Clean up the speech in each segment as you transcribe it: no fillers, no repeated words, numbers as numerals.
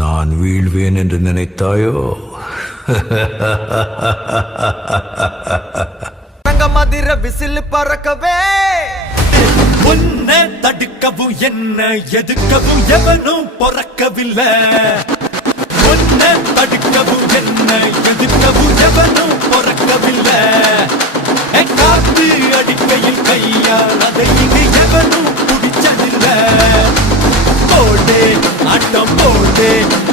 நான் வீழ்வேன் என்று நினைத்தாயோ? மதிர விசில் பறக்கவே உன்னை தடுக்கவும் என்ன எதுக்கவும் எவனும் பொறக்கவில்லை. உன்னை தடுக்கவும் என்ன எதுக்கவும் எவனும் பொறக்கவில்லை. காத்து அடிக்கையில் கையால் அதை இங்கு எவனும் பிடிச்சதில்லை. போடு ஆட்டம் போடு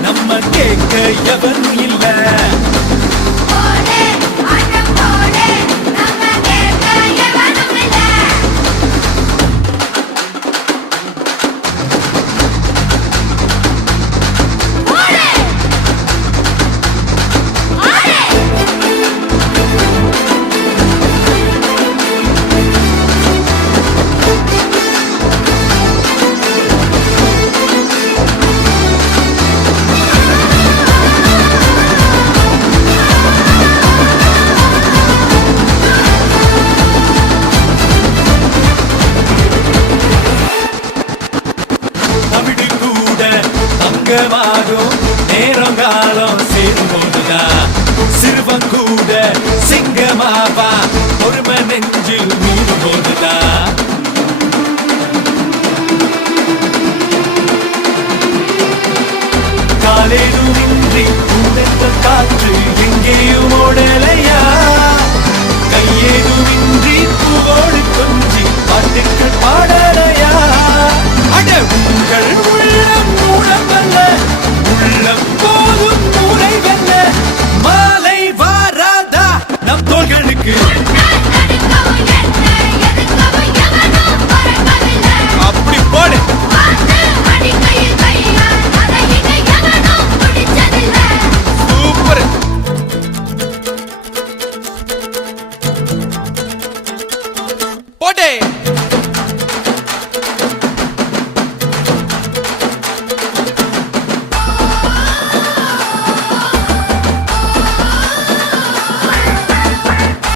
நம்ம கேட்க எவனும் இல்லை. நேரம் காலம் சேரும்போதுதான் சிறுவன் கூட சிங்கமாவா பொறுமை நெஞ்சில் மீறும் போதுதான். காலேதுமின்றி பூந்தென்ற காற்று எங்கேயும் ஓடலையா. கையேதுமின்றி பூவோடு கொஞ்சி பாட்டுக்கள் பாடலையா. அட உங்கள் உள்ளம் மூடமல்ல